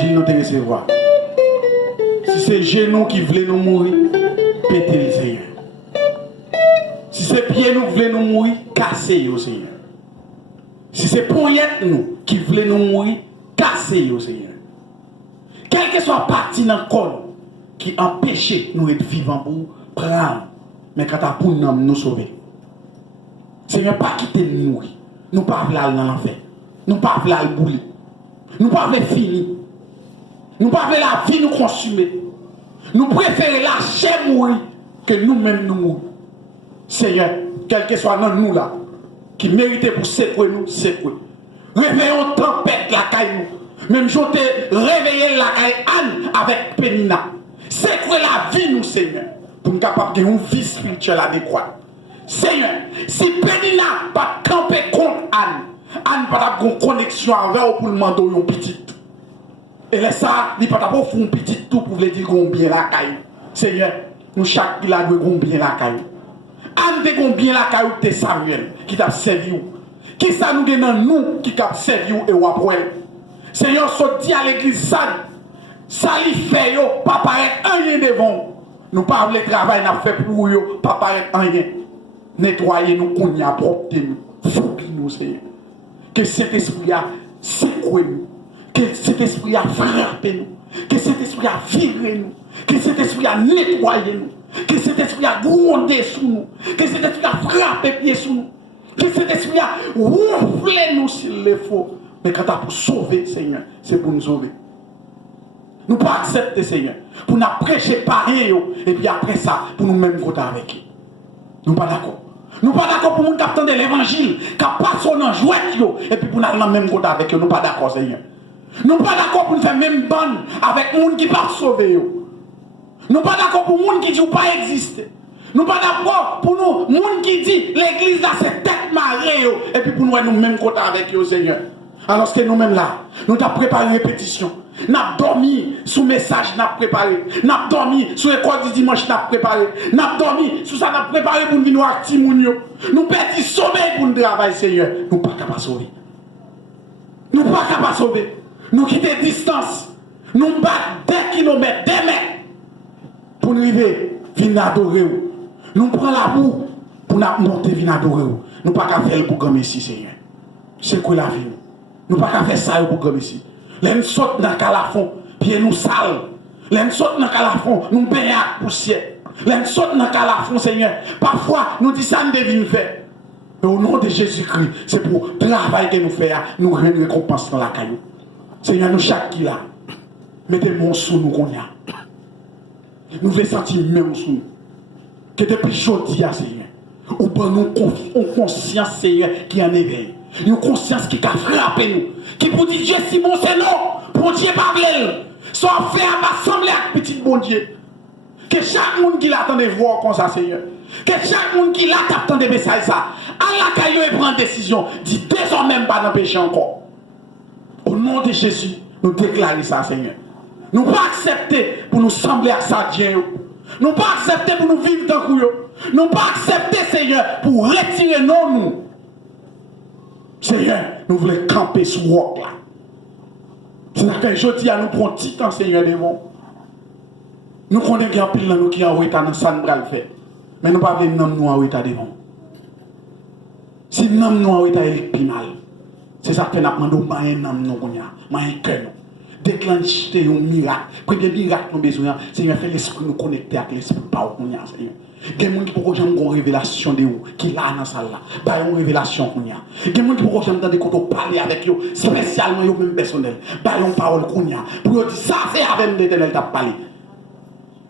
l'évangile nous te recevoir. Si c'est genoux qui voulaient nous mourir, pétez le Seigneur. Si c'est pieds nous voulaient nous mourir, cassez le Seigneur. Si c'est poignettes nous qui voulaient nous mourir, cassez le Seigneur. Quelle que soit partie dans le corps qui empêche nous d'être vivants pour prendre, mais quand tu pour nous sauver. Seigneur, pas quitter nous mourir. Nous ne pouvons pas aller dans l'enfer. Nous ne pouvons pas aller bouler. Nous ne pouvons pas finir. Nous ne pouvons pas la vie nous consumer. Nous préférons lâcher mourir que nous-mêmes nous mourir. Seigneur, quel que soit nous là, qui méritait pour secouer nous, secouer. Réveillons tempête la caille nous. Même j'en t'ai réveillé la caille Anne avec Pénina. Secouer la vie nous, Seigneur, pour nous capables de une vie spirituelle adéquate. Seigneur, si Pénina pas camper contre Anne, Anne pas avoir une connexion avec pour le demander une petite. Et là ça, il pas avoir une petite tout pour dire qu'on bien la caille. Seigneur, nous chaque là doit bien la caille. Anne de bien la caille de Samuel qui t'a servi. Qui ça nous donne nous qui t'a servi et ou après. Seigneur, sorti à l'église ça lui fait yo pas paraître rien devant. Nous pas le travail n'a fait pour yo pas paraître rien. Nettoyer nous qu'on y a propre nous. Fouille nous Seigneur. Que cet esprit a secoué nous. Que cet esprit a frappé nous. Que cet esprit a viré nous. Que cet esprit a nettoyé nous. Que cet esprit a grondé sous nous. Que cet esprit a frappé pied sous nous. Que cet esprit a ronflé nous s'il le faut. Mais quand tu as pour sauver, Seigneur, c'est pour nous sauver. Nous ne pouvons pas accepter, Seigneur, pour nous prêcher pareil, et puis après ça, pour nous-mêmes voter avec eux. Nous ne sommes pas d'accord. Nous ne sommes pas d'accord pour nous qui attendent l'évangile, qui passent dans jouet, et puis pour nous aller même côté avec eux. Nous ne sommes pas d'accord, Seigneur. Nous ne sommes pas d'accord pour nous faire même bande avec les gens qui ne peuvent pas sauver. Nous ne sommes pas d'accord pour les gens qui ne disent pas exister. Nous ne sommes pas d'accord pour nous, les gens qui disent l'église là c'est tête marée, et puis pour nous aller même côté avec eux, Seigneur. Alors que nous-mêmes là, nous avons préparé une répétition. Nous avons dormi sous message, nous avons préparé. Nous avons dormi sous l'école du dimanche, nous avons préparé. Nous avons dormi sous ça, nous avons préparé pour nous activer. Nous perdons sommeil pour nous travailler, Seigneur. Nous ne sommes pas capables de sauver. Nous ne sommes pas capables de sauver. Nous quittons distance. Nous battons des kilomètres, des mètres pour nous arriver, venir adorer. Nous prenons la boue pour nous monter, venir adorer. Nous ne sommes pas capables de faire le programme ici, Seigneur. C'est quoi la vie? Nous ne pouvons pas faire ça au programme ici. Les saute dans le calafon, puis nous sales. Les saute dans le calafon, nous baignons à poussière. Les saute dans le calafon, Seigneur. Parfois, nous disons ça, nous devons faire. Mais au nom de Jésus-Christ, c'est pour le travail que nous faisons, nous rendons récompense dans la caillou. Seigneur, nous chaque qui là, mettez mon sous nous qu'on a. Nous voulons sentir même sous nous. Que depuis aujourd'hui, Seigneur, ou pas nous conscience, Seigneur, qui en éveille. Une conscience qui a frappé nous. Qui pour dire Dieu si bon c'est non. Pour Dieu pas blêle. Soit fait à m'assembler avec petit bon Dieu. Que chaque monde qui l'attend de voir comme ça, Seigneur. Que chaque monde qui l'attend de messages ça. À la caillou et prend décision. Dit désormais pas dans péché encore. Au nom de Jésus, nous déclarons ça, Seigneur. Nous pas accepter pour nous sembler à ça, Dieu. Nous pas accepter pour nous vivre dans le nous pas accepter, Seigneur, pour retirer nous. Seigneur, nous voulons camper sur roc là. C'est là que je dis à nous prendre petit temps, Seigneur, devant. Nous connaissons qu'il y a un pile dans nous qui est en retard dans ça, nous allons le faire. Mais nous ne pouvons pas venir nous en retard devant. Si nous sommes en retard, il est plus mal. C'est ça que nous demandons, nous avons cœur. Déclencher un miracle. Premier miracle, nous avons besoin. Seigneur, fais l'esprit nous connecter avec l'esprit par où nous avons, Seigneur. Il y a des gens qui pourraient jamais avoir une révélation de vous, qui est là dans la salle là. Il y a une révélation qu'on y a. Il y a des gens qui pourraient jamais parler avec vous, spécialement vous même personnel. Il y a une parole qu'on y a. Pour vous dire, ça c'est avec l'Éternel qui a parlé.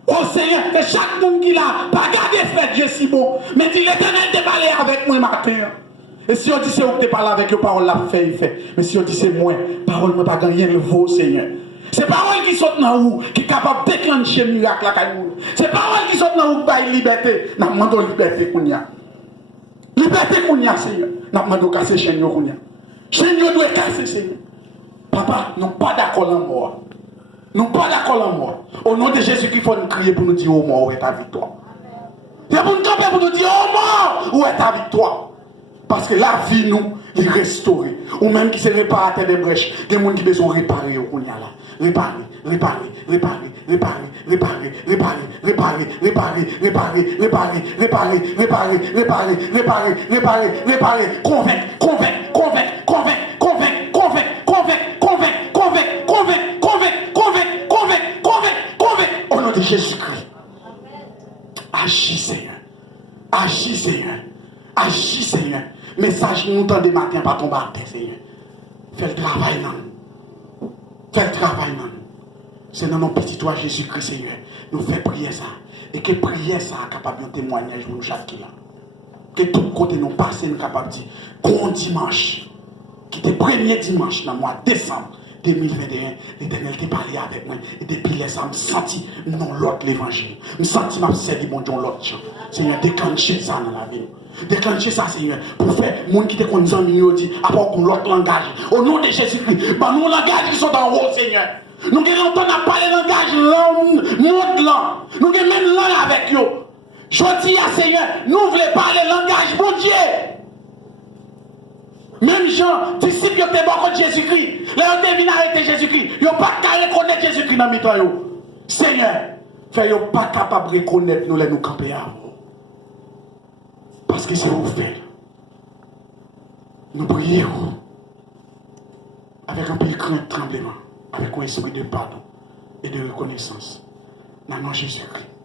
Oh Seigneur, que chaque monde qui est là, pas garder frère Dieu si bon, mais dit l'Éternel t'a parlé avec moi matin. Et si on dit c'est vous qui parlé avec vous, parole la fait, il fait. Mais si on dit c'est moi, parole ne pas gagner le vaut, Seigneur. C'est parole qui saute dans vous, qui est capable de déclencher le miracle à Kaïmoul. C'est parole qui saute dans vous, qui a liberté. Nous demandons liberté qu'on y a. Liberté qu'on y a, Seigneur. Nous demandons casser chaîne qu'on y a. Chaîne doit casser, Seigneur. Papa, nous ne sommes pas d'accord en mort. Nous ne sommes pas d'accord en mort. Au nom de Jésus, il faut nous crier pour nous dire oh mort, où est ta victoire. Il y a pour nous camper pour nous dire oh mort, où est ta victoire. Parce que la vie, nous, Il restaure. Ou même qui se réparateur des brèches. Il y a des gens qui besoin réparer au Kounia là. Réparer. Convaincre. Au nom de Jésus-Christ. Agis, Seigneur. Agis, Seigneur. Agis, Seigneur. Message nous temps de matin, pas tomber à terre, Seigneur. Fais le travail, non. Fais le travail, non. C'est dans nos petits toits, Jésus-Christ, Seigneur. Nous faisons prier ça. Et que prière ça est capable de témoignage pour nous chaque là. Que tout côté nous passe, nous capable de dire, bon dimanche, qui était premier dimanche dans le mois de décembre 2021, l'Éternel t'a parlé avec moi. Et depuis là, ça me senti non l'autre l'évangile. Me senti m'a servi mon Dieu l'autre gens. Seigneur, déclenchez ça dans la vie. Déclenchez ça, Seigneur, pour faire monde qui te connaît en nous dit, à part qu'on l'autre langage. Au nom de Jésus-Christ, bah nous langage qui sont en haut, Seigneur. Nous avons entendu parler langage monde là. Nous avons même langue avec eux. Je dis à Seigneur, nous voulons parler langage bon Dieu. Même Jean, disciples qui étaient bon contre Jésus-Christ. Là, ils viennent arrêter Jésus-Christ. Ils n'ont pas qu'à reconnaître Jésus-Christ dans le temps. Seigneur, fais-nous pas capable de reconnaître nous, les nous camper à vous. Parce que c'est vous fait. Nous prions avec un peu de crainte, tremblement, avec un esprit de pardon et de reconnaissance. Dans le nom de Jésus-Christ.